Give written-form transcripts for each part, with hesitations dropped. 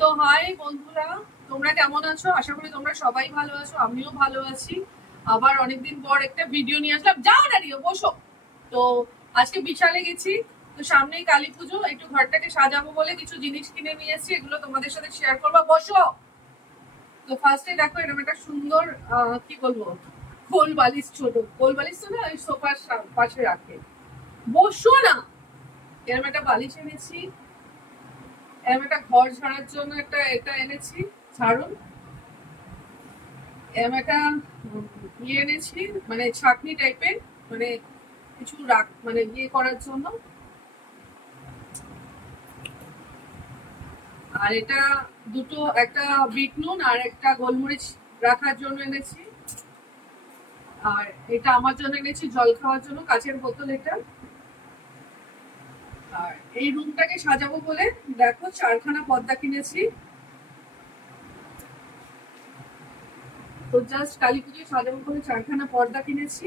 তো হাই বন্ধুরা, তোমরা কেমন আছো? আশা করি তোমরা সবাই ভালো আছো, আমিও ভালো আছি। আবার অনেকদিন পর একটা ভিডিও নিয়ে আসলাম। যাও দাঁড়িয়ে বসো। তো আজকে বিশালে গেছি, তো সামনেই কালী পুজো, একটু ঘরটাকে সাজাবো বলে কিছু জিনিস কিনে নিয়ে এসেছি, এগুলো তোমাদের সাথে শেয়ার করবো। বসো। তো ফার্স্টে দেখো এরকম একটা সুন্দর কি বলবো, কোল বালিশ, ছোট কোল বালিশ তো না, ওই সোফার পাশে রাখে। বসো না। এরকম একটা বালিশ এনেছি। এরকম একটা ঘর ঝাড়ার জন্য এটা এনেছি, ঝাড়ুন। এরকম একটা ইয়ে এনেছি, মানে ছাকনি টাইপের, মানে কিছু মানে ইয়ে করার জন্য। আর এটা দুটো, একটা বিট নুন আর একটা গোলমরিচ রাখার জন্য এনেছি। আর এটা আমার জন্য এনেছি জল খাওয়ার জন্য, কাচের বোতল এটা। আর এই রুমটাকে সাজাবো বলে দেখো 4খানা পর্দা কিনেছি। তো জাস্ট কালী পুজোয় সাজাবো বলে 4খানা পর্দা কিনেছি।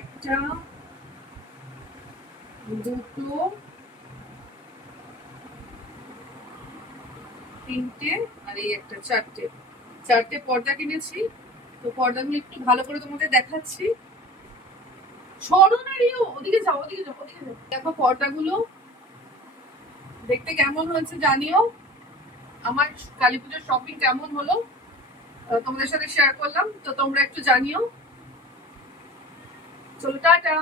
একটা, দুটো, তিনটে, আর এই একটা, চারটে পর্দা কিনেছি। তো পর্দাগুলো একটু ভালো করে তোমাদের দেখাচ্ছি। সরো না রিও, ওদিকে যাও, ওদিকে যাও, ওদিকে যাও। দেখো পর্দাগুলো দেখতে কেমন হয়েছে জানিও। আমার কালী পুজোর শপিং কেমন হলো তোমাদের সাথে শেয়ার করলাম, তো তোমরা একটু জানিও। চলো টাটা।